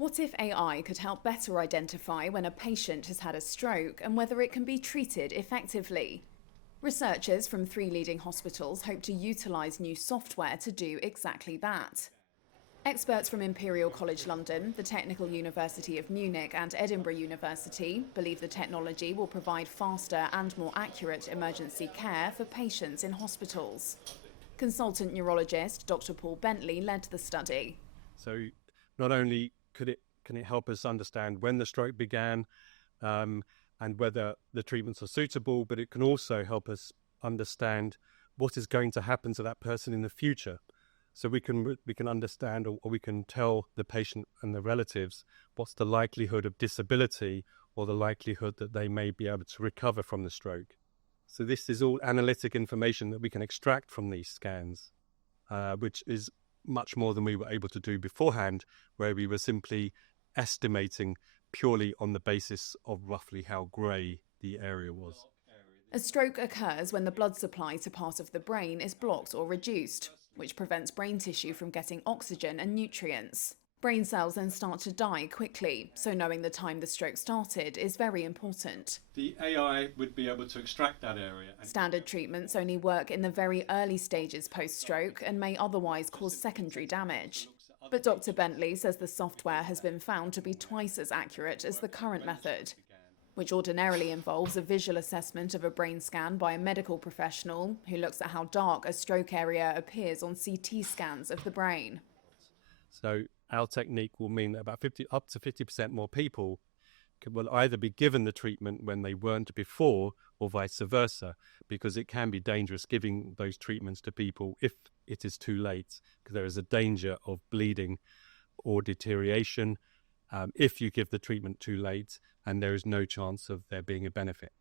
What if AI could help better identify when a patient has had a stroke and whether it can be treated effectively? Researchers from 3 leading hospitals hope to utilise new software to do exactly that. Experts from Imperial College London, the Technical University of Munich and Edinburgh University believe the technology will provide faster and more accurate emergency care for patients in hospitals. Consultant neurologist Dr. Paul Bentley led the study. So not only can it help us understand when the stroke began and whether the treatments are suitable, but it can also help us understand what is going to happen to that person in the future. So we can understand, or we can tell the patient and the relatives what's the likelihood of disability or the likelihood that they may be able to recover from the stroke. So this is all analytic information that we can extract from these scans, which is much more than we were able to do beforehand, where we were simply estimating purely on the basis of roughly how grey the area was. A stroke occurs when the blood supply to part of the brain is blocked or reduced, which prevents brain tissue from getting oxygen and nutrients. Brain cells then start to die quickly, so knowing the time the stroke started is very important. The AI would be able to extract that area. Standard treatments only work in the very early stages post-stroke and may otherwise cause secondary damage. But Dr. Bentley says the software has been found to be twice as accurate as the current method, which ordinarily involves a visual assessment of a brain scan by a medical professional who looks at how dark a stroke area appears on CT scans of the brain. So our technique will mean that up to 50% more people will either be given the treatment when they weren't before, or vice versa, because it can be dangerous giving those treatments to people if it is too late, because there is a danger of bleeding or deterioration if you give the treatment too late and there is no chance of there being a benefit.